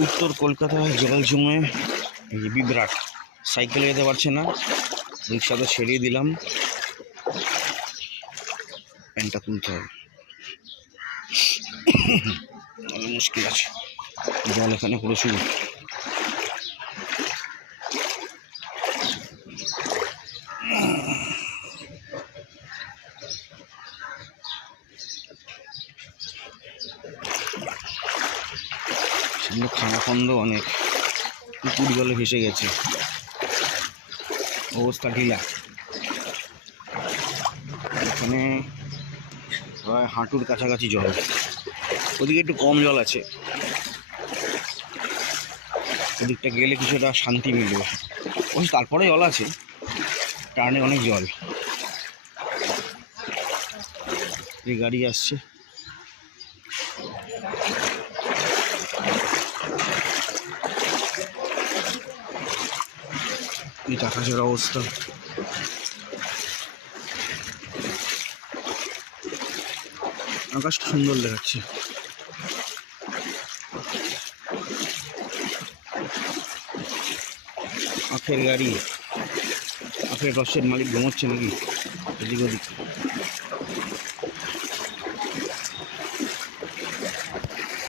উত্তর কলকাতায় জল জমে বিভ্রাট, সাইকেলে যেতে পারছে না, রিক্সাতে ছেড়িয়ে দিলাম, প্যান্টটা তুলতে হবে, মুশকিল আছে, জল এখানে প্রচুর। সামনে খানাখন্দ অনেক, পুকুর জলে ভেসে গেছে, অবস্থা ঢিলা। এখানে প্রায় হাঁটুর কাছাকাছি জল, ওদিকে একটু কম জল আছে, ওদিকটা গেলে কিছুটা শান্তি মিলবে। অবশ্য তারপরে জল আছে, টার্নে অনেক জল। এই গাড়ি আসছে, এই আকাশের অবস্থা, আকাশটা সুন্দর দেখাচ্ছে। আখের গাড়ি, আখের রসের মালিক ঘুমোচ্ছে নাকি এদিক ওদিক।